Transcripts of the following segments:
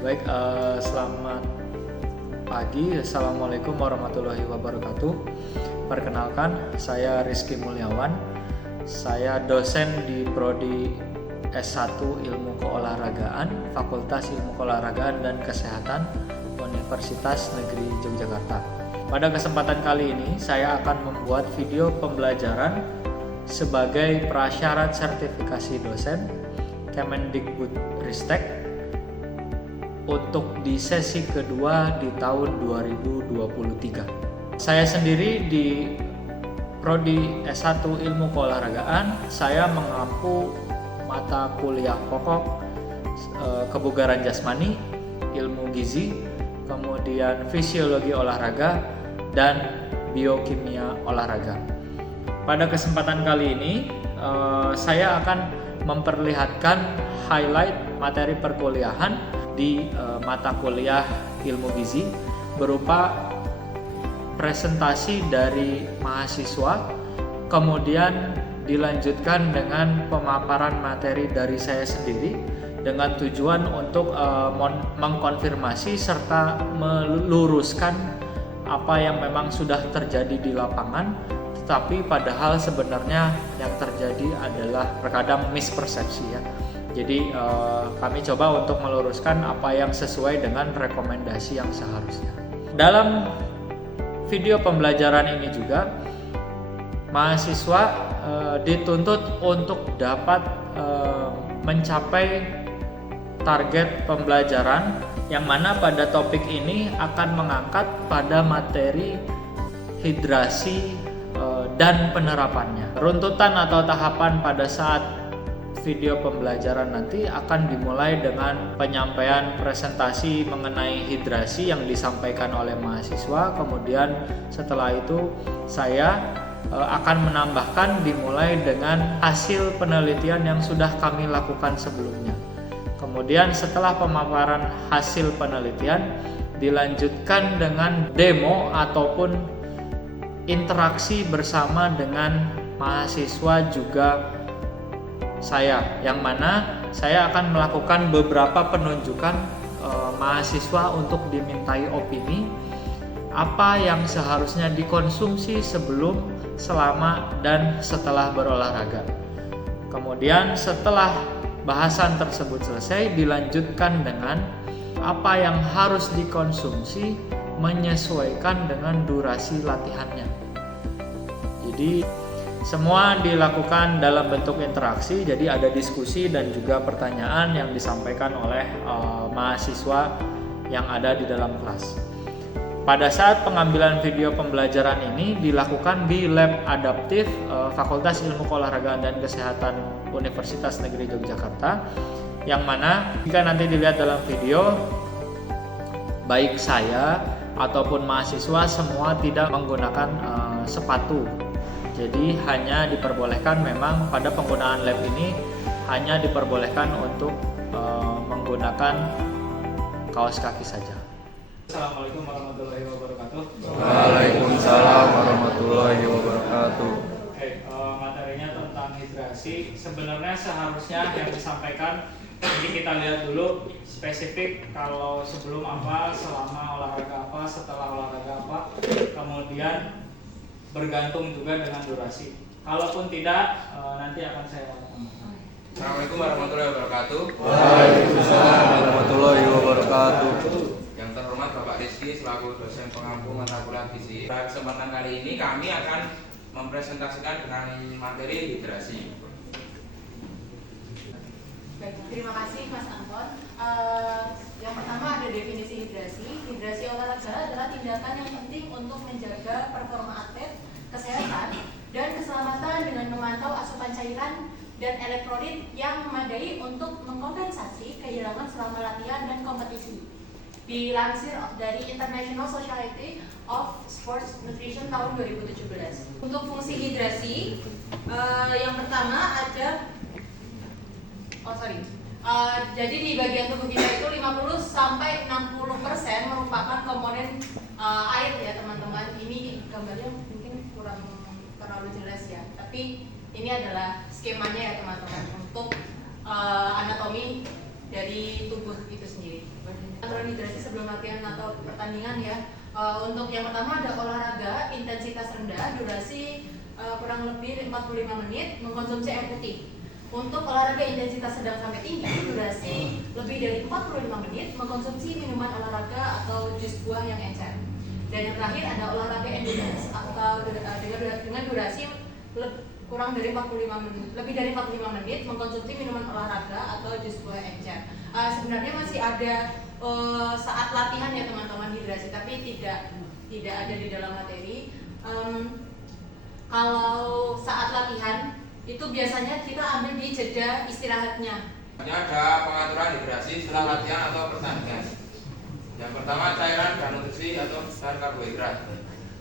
Baik, selamat pagi. Assalamualaikum warahmatullahi wabarakatuh. Perkenalkan, saya Rizky Mulyawan. Saya dosen di Prodi S1 Ilmu Keolahragaan, Fakultas Ilmu Keolahragaan dan Kesehatan Universitas Negeri Yogyakarta. Pada kesempatan kali ini, saya akan membuat video pembelajaran sebagai prasyarat sertifikasi dosen Kemendikbudristek untuk di sesi kedua di tahun 2023. Saya sendiri di Prodi S1 Ilmu Keolahragaan, saya mengampu mata kuliah pokok kebugaran jasmani, ilmu gizi, kemudian fisiologi olahraga, dan biokimia olahraga. Pada kesempatan kali ini, saya akan memperlihatkan highlight materi perkuliahan di mata kuliah ilmu gizi berupa presentasi dari mahasiswa, kemudian dilanjutkan dengan pemaparan materi dari saya sendiri dengan tujuan untuk mengkonfirmasi serta meluruskan apa yang memang sudah terjadi di lapangan, tetapi padahal sebenarnya yang terjadi adalah terkadang mispersepsi ya. Jadi kami coba untuk meluruskan apa yang sesuai dengan rekomendasi yang seharusnya. Dalam video pembelajaran ini juga mahasiswa dituntut untuk dapat mencapai target pembelajaran yang mana pada topik ini akan mengangkat pada materi hidrasi dan penerapannya. Runtutan atau tahapan pada saat video pembelajaran nanti akan dimulai dengan penyampaian presentasi mengenai hidrasi yang disampaikan oleh mahasiswa. Kemudian setelah itu saya akan menambahkan dimulai dengan hasil penelitian yang sudah kami lakukan sebelumnya. Kemudian setelah pemaparan hasil penelitian dilanjutkan dengan demo ataupun interaksi bersama dengan mahasiswa juga saya, yang mana saya akan melakukan beberapa penunjukan mahasiswa untuk dimintai opini apa yang seharusnya dikonsumsi sebelum, selama, dan setelah berolahraga. Kemudian setelah bahasan tersebut selesai, dilanjutkan dengan apa yang harus dikonsumsi menyesuaikan dengan durasi latihannya. Jadi semua dilakukan dalam bentuk interaksi, jadi ada diskusi dan juga pertanyaan yang disampaikan oleh mahasiswa yang ada di dalam kelas. Pada saat pengambilan video pembelajaran ini dilakukan di lab adaptif Fakultas Ilmu Keolahragaan dan Kesehatan Universitas Negeri Yogyakarta, yang mana jika nanti dilihat dalam video, baik saya ataupun mahasiswa semua tidak menggunakan sepatu. Jadi hanya diperbolehkan, memang pada penggunaan lab ini hanya diperbolehkan untuk menggunakan kaos kaki saja. Assalamualaikum warahmatullahi wabarakatuh. Waalaikumsalam warahmatullahi wabarakatuh. Oke, materinya tentang hidrasi. Sebenarnya seharusnya yang disampaikan, jadi kita lihat dulu spesifik kalau sebelum apa, selama olahraga apa, setelah olahraga apa, kemudian bergantung juga dengan durasi. Kalaupun tidak, nanti akan saya tambahkan. Assalamualaikum warahmatullahi wabarakatuh. Waalaikumsalam warahmatullahi wabarakatuh. Yang terhormat Bapak Rizky selaku dosen pengampu mata kuliah gizi. Pada kesempatan kali ini kami akan mempresentasikan dengan materi hidrasi. Baik, terima kasih Mas Anton. Yang pertama ada definisi hidrasi. Hidrasi olahraga adalah tindakan yang penting untuk menjaga performa atlet, kesehatan, dan keselamatan dengan memantau asupan cairan dan elektrolit yang memadai untuk mengkompensasi kehilangan selama latihan dan kompetisi. Dilansir dari International Society of Sports Nutrition tahun 2017. Untuk fungsi hidrasi, yang pertama ada jadi di bagian tubuh kita itu 50-60% merupakan komponen air ya teman-teman. Ini gambarnya mungkin kurang terlalu jelas ya, tapi ini adalah skemanya ya teman-teman untuk anatomi dari dari tubuh itu sendiri. Aturan hidrasi sebelum latihan atau pertandingan ya. Untuk yang pertama ada olahraga intensitas rendah, durasi kurang lebih 45 menit, mengkonsumsi air putih. Untuk olahraga intensitas sedang sampai tinggi, durasi lebih dari 45 menit, mengkonsumsi minuman olahraga atau jus buah yang encer. Dan yang terakhir ada olahraga endurance atau dengan durasi kurang dari 45 menit, lebih dari 45 menit, mengkonsumsi minuman olahraga atau jus buah encer. Sebenarnya masih ada saat latihan ya teman-teman hidrasi, tapi tidak ada di dalam materi. Kalau saat latihan itu biasanya kita ambil di jeda istirahatnya. Ada pengaturan hidrasi setelah latihan atau pertandingan. Yang pertama cairan dan nutrisi atau bahan karbohidrat.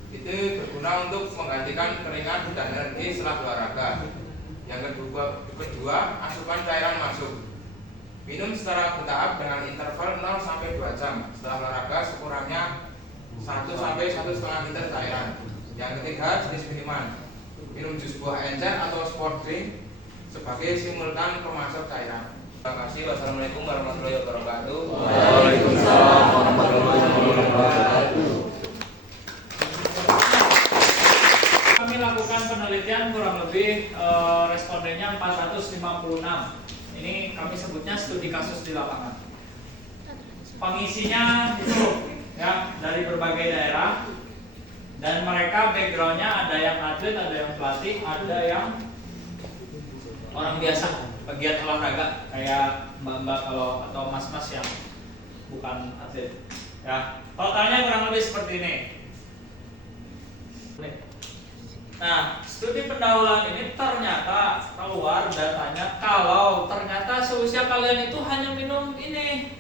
Itu berguna untuk menggantikan keringat dan energi setelah olahraga. Yang kedua asupan cairan masuk. Minum secara bertahap dengan interval 0 sampai 2 jam setelah olahraga, sekurangnya 1 sampai 1,5 liter cairan. Yang ketiga jenis minuman. Minum jus buah encer atau sport drink sebagai simultan pemasok cairan. Terima kasih. Wassalamualaikum warahmatullahi wabarakatuh. Waalaikumsalam warahmatullahi wabarakatuh. Kami lakukan penelitian kurang lebih respondennya 456. Ini kami sebutnya studi kasus di lapangan. Pengisinya itu ya dari berbagai daerah, dan mereka backgroundnya ada yang atlet, ada yang pelatih, ada yang orang biasa, pegiat olahraga kayak mbak-mbak kalau atau mas-mas yang bukan atlet. Ya, totalnya kurang lebih seperti ini. Nah, studi pendahuluan ini ternyata keluar datanya kalau ternyata seusia kalian itu hanya minum ini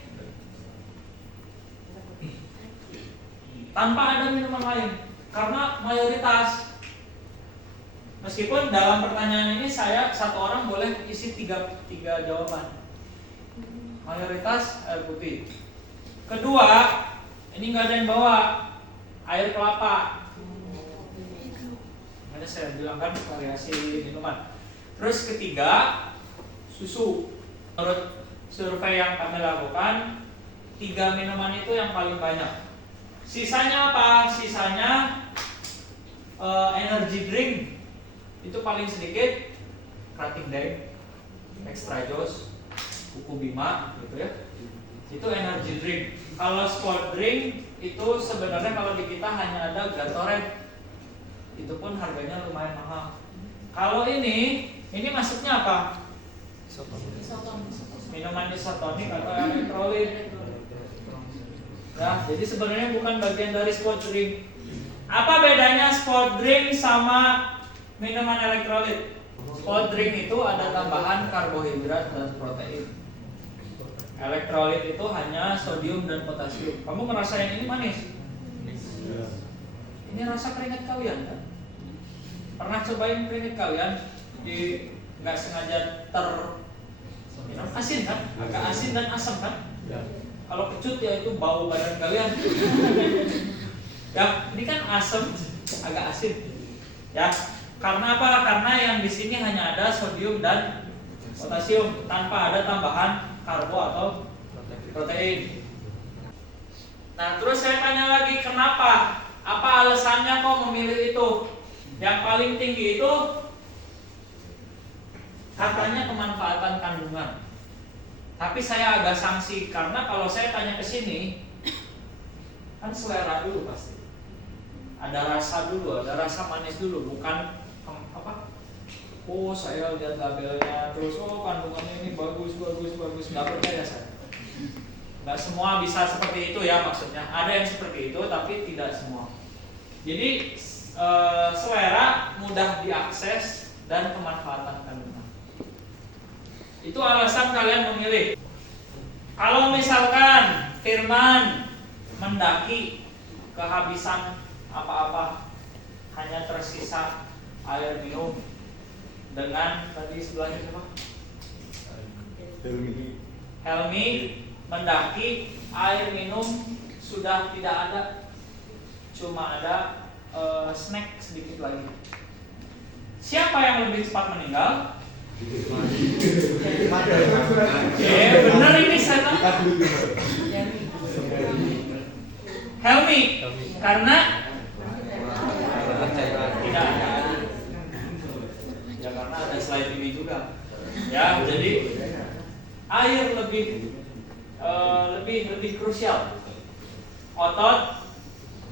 tanpa ada minuman lain, karena mayoritas, meskipun dalam pertanyaan ini saya satu orang boleh isi tiga jawaban, mayoritas air putih. Kedua, ini nggak ada yang bawa air kelapa. Ada saya bilang kan variasi minuman. Terus ketiga, susu. Menurut survei yang kami lakukan, 3 minuman itu yang paling banyak. Sisanya apa? Sisanya energy drink itu paling sedikit, Krating Day, Extra Joss, Kuku Bima gitu ya. Itu energy drink. Kalau sport drink itu sebenarnya kalau di kita hanya ada Gatorade. Itu pun harganya lumayan mahal. Kalau ini masuknya apa? Minuman isotonik atau elektrolit. Nah, jadi sebenarnya bukan bagian dari sport drink. Apa bedanya sport drink sama minuman elektrolit? Sport drink itu ada tambahan karbohidrat dan protein. Elektrolit itu hanya sodium dan potasium. Kamu ngerasain ini manis? Ini rasa keringat kalian kan? Pernah cobain keringat kalian di nggak sengaja minum asin kan? Agak asin dan asam kan? Ya. Kalau kecut ya itu bau badan kalian. Ya, ini kan asam, agak asin. Ya, karena apa? Karena yang di sini hanya ada sodium dan potasium tanpa ada tambahan karbo atau protein. Nah, terus saya tanya lagi, kenapa? Apa alasannya kok memilih itu? Yang paling tinggi itu katanya kemanfaatan kandungan. Tapi saya agak sanksi karena kalau saya tanya ke sini kan selera dulu pasti. Ada rasa dulu, ada rasa manis dulu, bukan apa? Oh, saya lihat labelnya terus kandungannya ini bagus. Nggak percaya saya. Nggak semua bisa seperti itu ya maksudnya. Ada yang seperti itu tapi tidak semua. Jadi selera mudah diakses dan kemanfaatan kandungan. Itu alasan kalian memilih. Kalau misalkan Firman mendaki kehabisan apa-apa, hanya tersisa air minum dengan tadi sebelahnya siapa? Helmi mendaki, air minum sudah tidak ada, cuma ada snack sedikit lagi. Siapa yang lebih cepat meninggal? Benar ini saya Karena Kurang cairan. tidak ada. Ya karena ada slide ini juga. Ya, jadi air lebih krusial. Otot,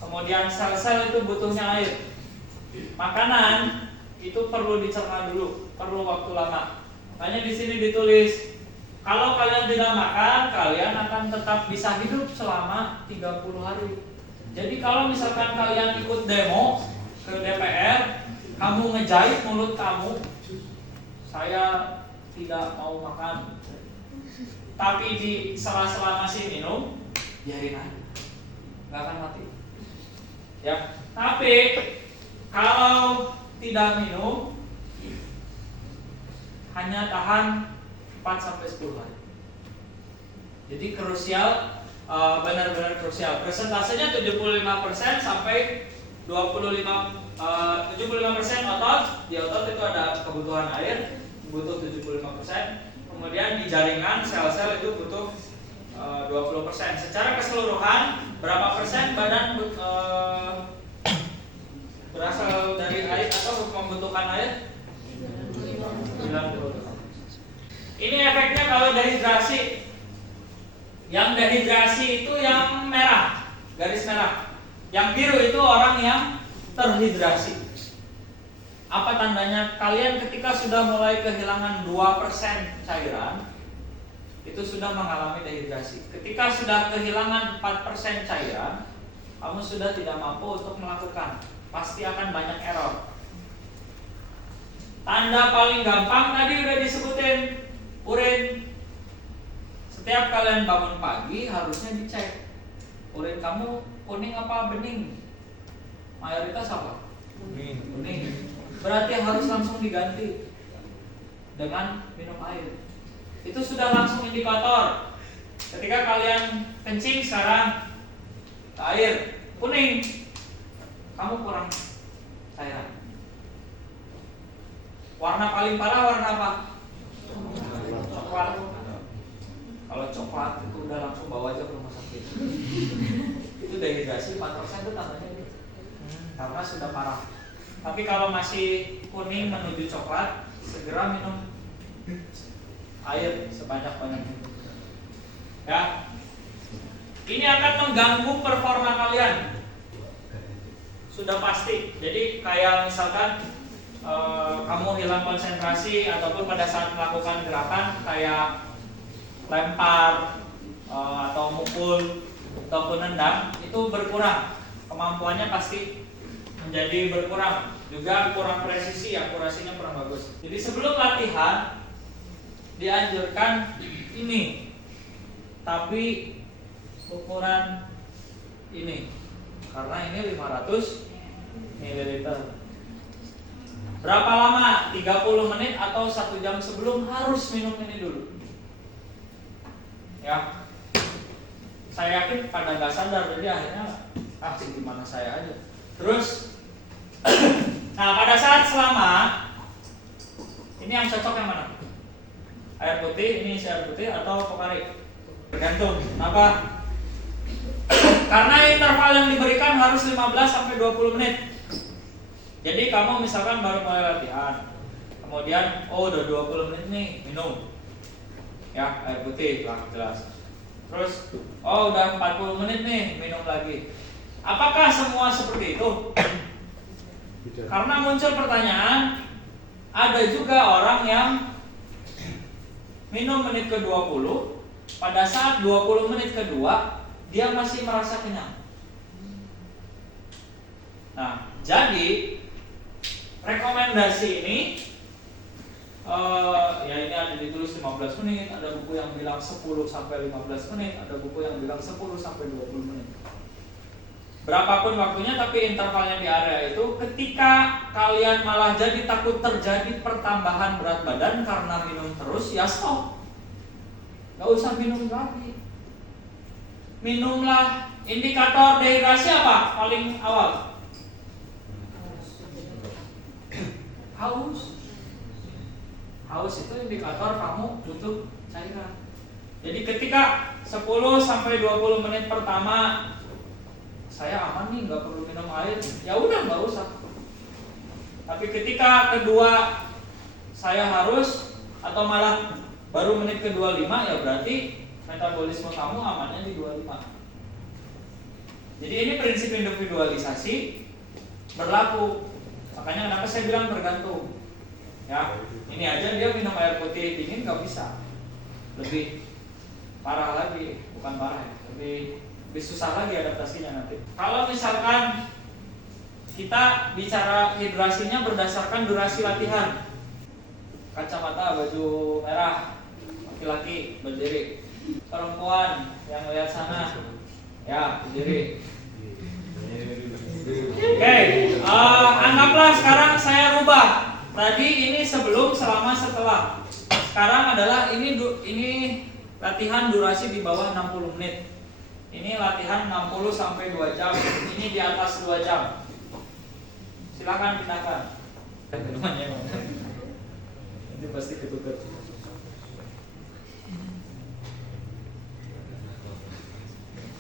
kemudian sel-sel itu butuhnya air. Makanan itu perlu dicerna dulu, perlu waktu lama. Makanya di sini ditulis, kalau kalian tidak makan, kalian akan tetap bisa hidup selama 30 hari. Jadi kalau misalkan kalian ikut demo ke DPR, kamu ngejahit mulut kamu, saya tidak mau makan. Tapi di sela-sela masih minum, biarin aja, nggak akan mati. Ya, tapi kalau tidak minum, hanya tahan 4-10 hari. Jadi krusial, benar-benar krusial. Persentasenya 75% sampai 75% otot. Di otot itu ada kebutuhan air, butuh 75%. Kemudian di jaringan sel-sel itu butuh 20%. Secara keseluruhan berapa persen badan berasal dari air atau membutuhkan air? 90%. Ini efeknya kalau dehidrasi. Yang dehidrasi itu yang merah, garis merah. Yang biru itu orang yang terhidrasi. Apa tandanya? Kalian ketika sudah mulai kehilangan 2% cairan, itu sudah mengalami dehidrasi. Ketika sudah kehilangan 4% cairan, kamu sudah tidak mampu untuk melakukan. Pasti akan banyak error. Tanda paling gampang tadi udah disebutin, urin. Setiap kalian bangun pagi harusnya dicek urin kamu kuning apa bening. Mayoritas apa? Kuning. Berarti harus langsung diganti dengan minum air. Itu sudah langsung indikator. Ketika kalian kencing sekarang ke air kuning, kamu kurang cairan. Warna paling parah warna apa? Coklat. Kalau coklat itu udah langsung bawa aja ke rumah sakit. Itu dehidrasi 4% itu tandanya gitu. Karena sudah parah. Tapi kalau masih kuning menuju coklat, segera minum air sebanyak-banyaknya. Ya. Ini akan mengganggu performa kalian. Sudah pasti. Jadi kayak misalkan kamu hilang konsentrasi ataupun pada saat melakukan gerakan kayak lempar atau mukul ataupun nendang itu berkurang, kemampuannya pasti menjadi berkurang, juga kurang presisi, akurasinya kurang bagus. Jadi sebelum latihan dianjurkan ini, tapi ukuran ini karena ini 500 ml. Berapa lama? 30 menit atau 1 jam sebelum harus minum ini dulu. Ya, saya yakin pada nggak sadar, jadi akhirnya gimana saya aja. Terus, nah pada saat selama ini yang cocok yang mana? Air putih, ini isi air putih atau Pocari? Tergantung. Kenapa? Karena interval yang diberikan harus 15-20 menit. Jadi kamu misalkan baru mulai latihan, kemudian udah 20 menit nih minum. Ya, air putih lah jelas. Terus udah 40 menit nih minum lagi. Apakah semua seperti itu? Karena muncul pertanyaan, ada juga orang yang minum menit ke-20, pada saat 20 menit kedua dia masih merasa kenyang. Nah, jadi rekomendasi ini ya ini ada ditulis 15 menit, ada buku yang bilang 10-15 menit, ada buku yang bilang 10-20 menit. Berapapun waktunya, tapi intervalnya di area itu. Ketika kalian malah jadi takut terjadi pertambahan berat badan karena minum terus, ya stop. Gak usah minum lagi. Minumlah. Indikator dehidrasi apa? Paling awal haus. Haus itu indikator kamu butuh cairan. Jadi ketika 10-20 menit pertama saya aman nih, nggak perlu minum air, ya udah nggak usah. Tapi ketika kedua saya harus atau malah baru menit ke 25, ya berarti metabolisme kamu amannya di 25. Jadi ini prinsip individualisasi berlaku. Makanya kenapa saya bilang bergantung. Ya, ini aja dia minum air putih dingin nggak bisa. Lebih parah lagi, bukan parah ya, lebih susah lagi adaptasinya nanti. Kalau misalkan kita bicara hidrasinya berdasarkan durasi latihan, kacamata baju merah laki-laki berdiri, perempuan yang lihat sana ya berdiri. Oke, anggaplah sekarang saya rubah. Tadi ini sebelum, selama, setelah. Sekarang adalah ini latihan durasi di bawah 60 menit. Ini latihan 60 sampai 2 jam. Ini di atas 2 jam. Silakan pindahkan. Minumannya mana? Ini pasti ketukar.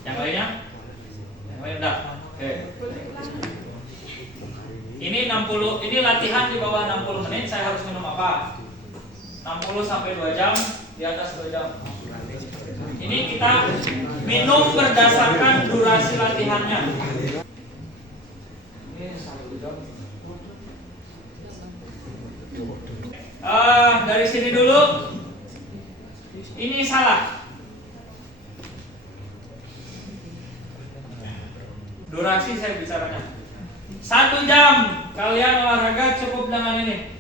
Yang lainnya? Yang lain enggak? Oke. Ini 60, ini latihan di bawah 60 menit, saya harus minum apa? 60 sampai 2 jam, di atas 2 jam. Ini kita minum berdasarkan durasi latihannya. Ini 1 jam. Dari sini dulu. Ini salah. Durasi saya bicaranya 1 jam kalian olahraga cukup dengan ini.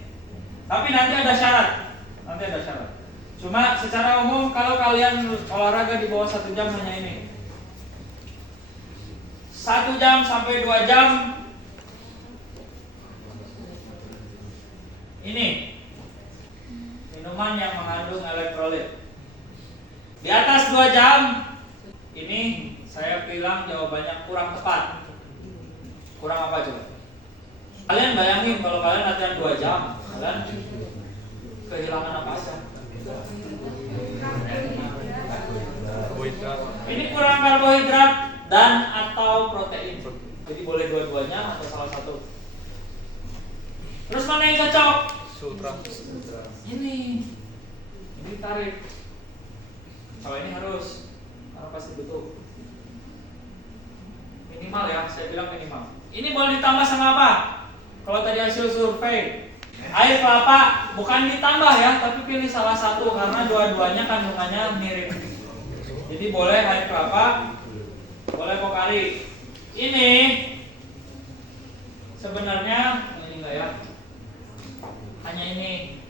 Tapi nanti ada syarat. Cuma secara umum kalau kalian olahraga di bawah 1 jam hanya ini. 1 jam sampai 2 jam ini minuman yang mengandung elektrolit. Di atas 2 jam ini saya bilang jawabannya kurang tepat. Kurang apa coba? Kalian bayangin kalau kalian latihan 2 jam, kalian kehilangan apa aja? Ini kurang karbohidrat dan atau protein. Jadi boleh dua-duanya atau salah satu. Terus mana yang cocok? Sutra. Ini tarik. Kalau ini harus, karena pasti butuh. Minimal ya, saya bilang minimal. Ini boleh ditambah sama apa? Kalau tadi hasil survei, air kelapa bukan ditambah ya, tapi pilih salah satu karena dua-duanya kandungannya mirip. Jadi boleh air kelapa, boleh pokari. Ini sebenarnya ini enggak ya? Hanya ini.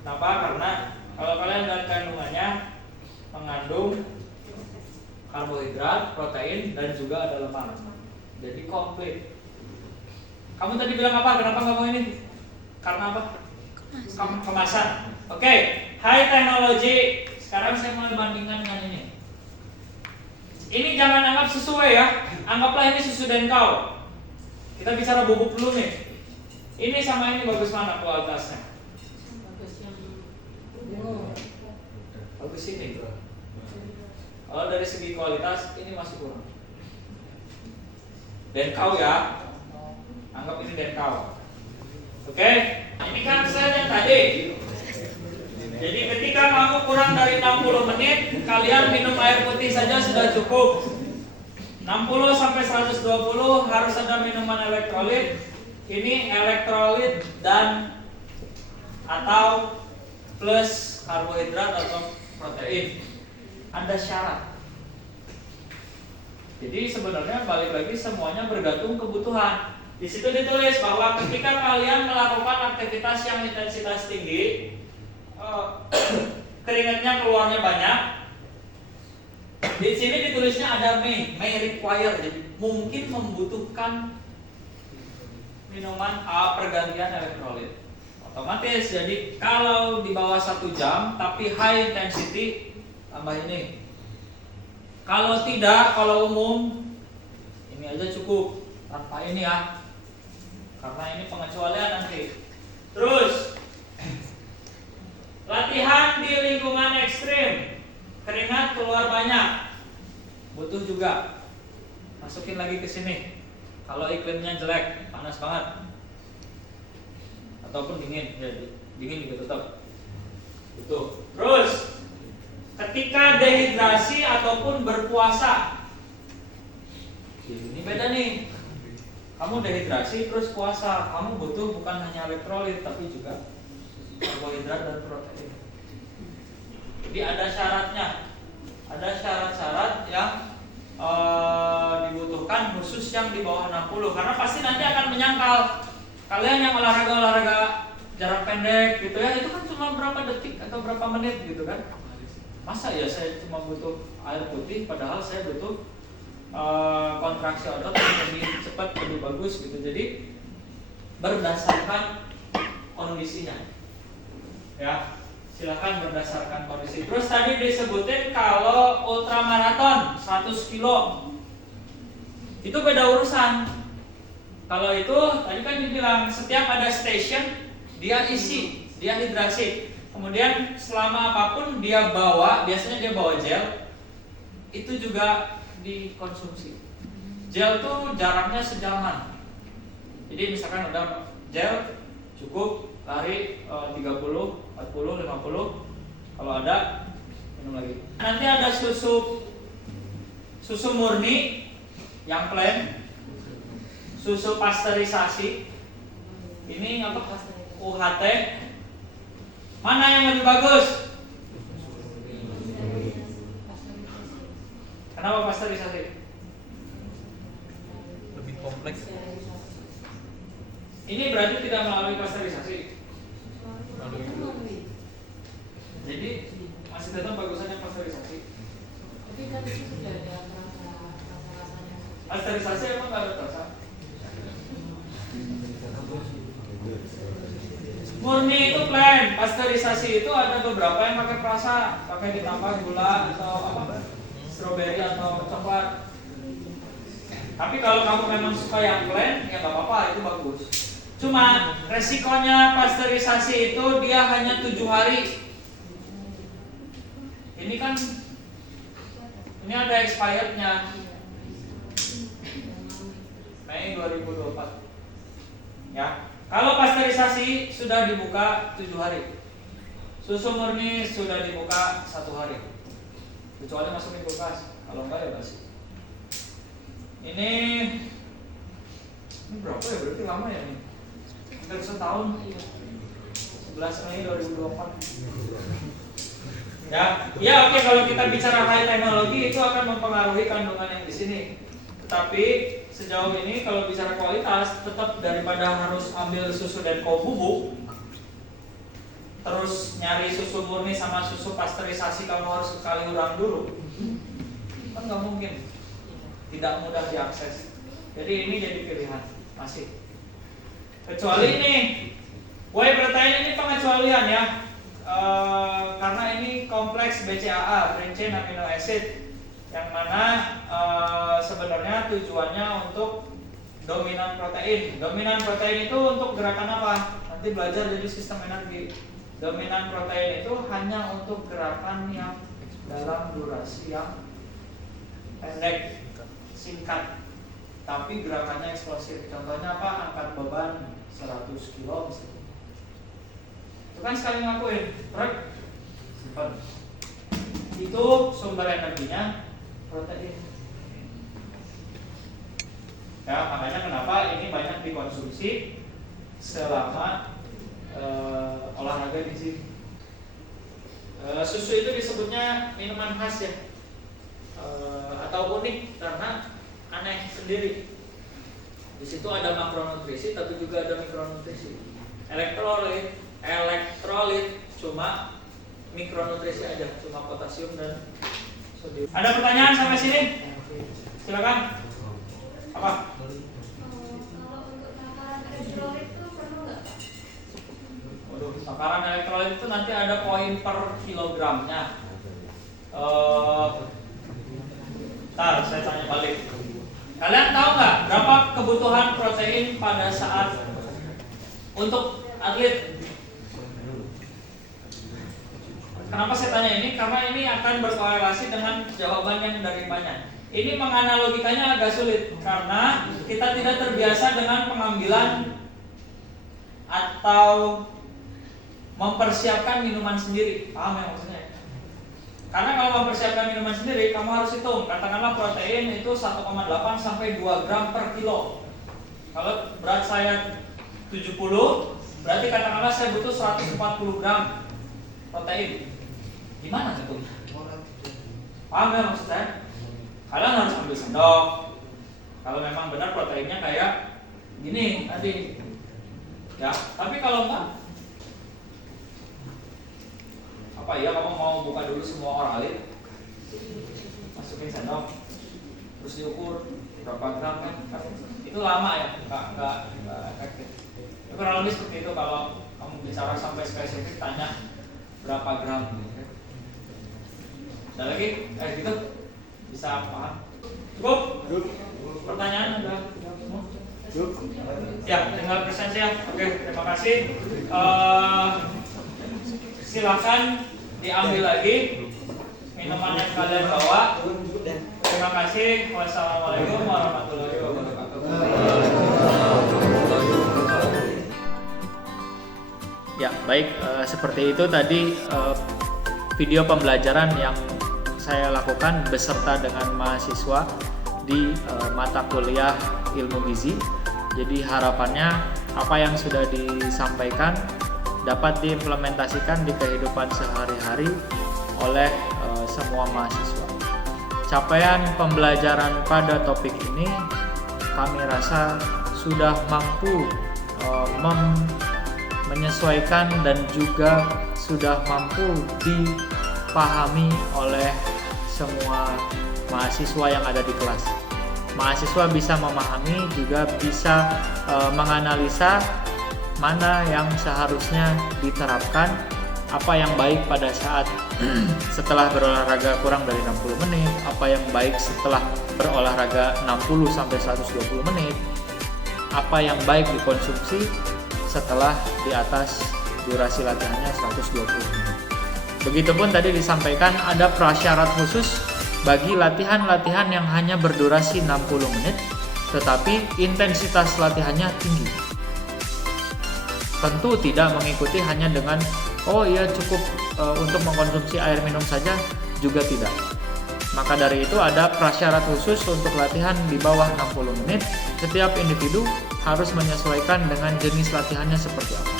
Kenapa? Karena kalau kalian lihat kandungannya mengandung karbohidrat, protein, dan juga ada lemak. Jadi komplit. Kamu tadi bilang apa? Kenapa nggak mau ini? Karena apa? Kemasan. Oke, high technology. Sekarang saya mau bandingkan dengan ini. Ini jangan anggap sesuai ya. Anggaplah ini susu Denkau. Kita bicara bubuk dulu nih. Ini sama ini bagus mana kualitasnya? Bagus ini. Kalau dari segi kualitas ini masih kurang. Denkau ya. Anggap ini Denkau. Oke? Ini kan saya yang tadi. Jadi ketika kamu kurang dari 60 menit, kalian minum air putih saja sudah cukup. 60 sampai 120 harus ada minuman elektrolit. Ini elektrolit dan atau plus karbohidrat atau protein. Ada syarat. Jadi sebenarnya balik lagi semuanya bergantung kebutuhan. Di situ ditulis bahwa ketika kalian melakukan aktivitas yang intensitas tinggi, keringatnya keluarnya banyak. Di sini ditulisnya ada may require, jadi mungkin membutuhkan minuman pergantian elektrolit. Otomatis jadi kalau di bawah 1 jam tapi high intensity tambah ini. Kalau tidak, kalau umum ini aja cukup tanpa ini ya. Karena ini pengecualian nanti. Terus latihan di lingkungan ekstrim, keringat keluar banyak, butuh juga. masukin lagi ke sini. Kalau iklimnya jelek, panas banget, ataupun dingin, ya dingin juga tetap. Itu. Terus, ketika dehidrasi ataupun berpuasa, ini beda nih. Kamu dehidrasi terus puasa, kamu butuh bukan hanya elektrolit tapi juga karbohidrat dan protein. Jadi ada syaratnya, ada syarat-syarat yang dibutuhkan khusus yang di bawah 60, karena pasti nanti akan menyangkal. Kalian yang olahraga jarak pendek gitu ya, itu kan cuma berapa detik atau berapa menit gitu kan. Masa ya saya cuma butuh air putih padahal saya butuh kontraksi otot yang lebih cepat, lebih bagus gitu. Jadi berdasarkan kondisinya ya, silakan berdasarkan kondisi. Terus tadi disebutin kalau ultramaraton 100 kilo itu beda urusan. Kalau itu tadi kan dibilang setiap ada station dia isi, dia hidrasi, kemudian selama apapun dia bawa, biasanya dia bawa gel, itu juga dikonsumsi. Gel tuh jaraknya sejaman. Jadi misalkan udah gel cukup lari 30, 40, 50, kalau ada minum lagi. Nanti ada susu murni yang plain, susu pasteurisasi. Ini apa? UHT. Mana yang lebih bagus? Kenapa pasteurisasi? Lebih kompleks. Ini berarti tidak melalui pasteurisasi. Jadi masih tetap bagusannya pasteurisasi. Pasteurisasi emang nggak ada rasa. Murni itu plain, pasteurisasi itu ada beberapa yang pakai perasa, pakai ditambah gula atau apa, stroberi atau coklat. Tapi kalau kamu memang suka yang plain, ya nggak apa-apa, itu bagus. Cuma resikonya pasteurisasi itu dia hanya 7 hari. Ini kan, ini ada expirednya, Mei 2024. Ya. Kalau pasteurisasi sudah dibuka 7 hari, susu murni sudah dibuka 1 hari, kecuali masukin kulkas. Kalau enggak ya basi. Ini berapa ya? Berarti lama ya nih? Hampir setahun. 11 Mei 2024. Ya oke, kalau kita bicara high teknologi itu akan mempengaruhi kandungan yang di sini. Tetapi sejauh ini kalau bicara kualitas, tetap daripada harus ambil susu Denko bubuk, terus nyari susu murni sama susu pasteurisasi kamu harus sekali urang dulu, kan nggak mungkin, tidak mudah diakses. Jadi ini jadi pilihan masih. Kecuali ini, whey protein ini pengecualian ya, karena ini kompleks BCAA, branched chain amino acid, yang mana sebenarnya tujuannya untuk dominan protein. Dominan protein itu untuk gerakan apa? Nanti belajar jadi sistem energi. Dominan protein itu hanya untuk gerakan yang dalam durasi yang pendek, singkat, tapi gerakannya eksplosif. Contohnya apa? Angkat beban 100 kilo misalnya. Itu kan sekali ngelakuin, simpan. Itu sumber energinya protein. Ya, makanya kenapa ini banyak dikonsumsi selama olahraga di sini. Susu itu disebutnya minuman khas ya, atau unik karena aneh sendiri. Di situ ada makronutrisi tapi juga ada mikronutrisi. Elektrolit cuma mikronutrisi aja, cuma potasium dan sodium. Ada pertanyaan sampai sini? Silakan. Apa? Kalau untuk takaran elektrolit itu perlu nggak? Waduh, takaran elektrolit itu nanti ada poin per kilogramnya. Ntar saya tanya balik. Kalian tahu nggak berapa kebutuhan protein pada saat untuk atlet? Kenapa saya tanya ini? Karena ini akan berkorelasi dengan jawaban yang dari banyak. Ini menganalogikannya agak sulit karena kita tidak terbiasa dengan pengambilan atau mempersiapkan minuman sendiri. Paham ya maksudnya? Karena kalau mempersiapkan minuman sendiri, kamu harus hitung. Katakanlah protein itu 1,8 sampai 2 gram per kilo. Kalau berat saya 70, berarti katakanlah saya butuh 140 gram protein. Gimana hitungnya? Paham ya maksud saya? Kalian harus ambil sendok. Kalau memang benar proteinnya kayak gini tadi, ya. Tapi kalau enggak, apa ya? Kamu mau buka dulu semua oralit, masukin sendok, terus diukur berapa gram kan? Itu lama ya, enggak efektif. Itu kurang lebih seperti itu kalau kamu bicara sampai spesifik, tanya berapa gram. Ada lagi? Gitu. Bisa paham? Cukup? Pertanyaan udah semua? Ya, tinggal presentasi ya. Oke, terima kasih. Silakan diambil lagi minuman yang kalian bawa. Terima kasih. Wassalamualaikum warahmatullahi wabarakatuh. Ya, baik. Seperti itu tadi video pembelajaran yang saya lakukan beserta dengan mahasiswa di mata kuliah ilmu gizi. Jadi harapannya apa yang sudah disampaikan dapat diimplementasikan di kehidupan sehari-hari oleh semua mahasiswa. Capaian pembelajaran pada topik ini kami rasa sudah mampu menyesuaikan dan juga sudah mampu dipahami oleh semua mahasiswa yang ada di kelas. Mahasiswa bisa memahami, juga bisa menganalisa mana yang seharusnya diterapkan, apa yang baik pada saat setelah berolahraga kurang dari 60 menit, apa yang baik setelah berolahraga 60 sampai 120 menit, apa yang baik dikonsumsi setelah di atas durasi latihannya 120 menit. Begitupun tadi disampaikan ada prasyarat khusus bagi latihan-latihan yang hanya berdurasi 60 menit tetapi intensitas latihannya tinggi. Tentu tidak mengikuti hanya dengan cukup untuk mengkonsumsi air minum saja, juga tidak. Maka dari itu ada prasyarat khusus untuk latihan di bawah 60 menit. Setiap individu harus menyesuaikan dengan jenis latihannya seperti apa.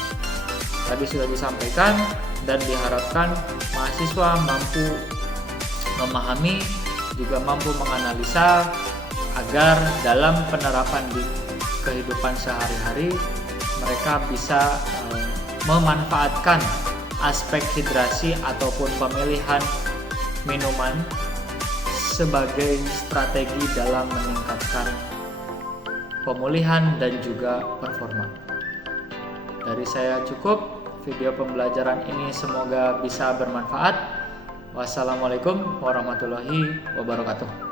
Tadi sudah disampaikan dan diharapkan mahasiswa mampu memahami, juga mampu menganalisa agar dalam penerapan di kehidupan sehari-hari mereka bisa memanfaatkan aspek hidrasi ataupun pemilihan minuman sebagai strategi dalam meningkatkan pemulihan dan juga performa. Dari saya cukup. Video pembelajaran ini semoga bisa bermanfaat. Wassalamualaikum warahmatullahi wabarakatuh.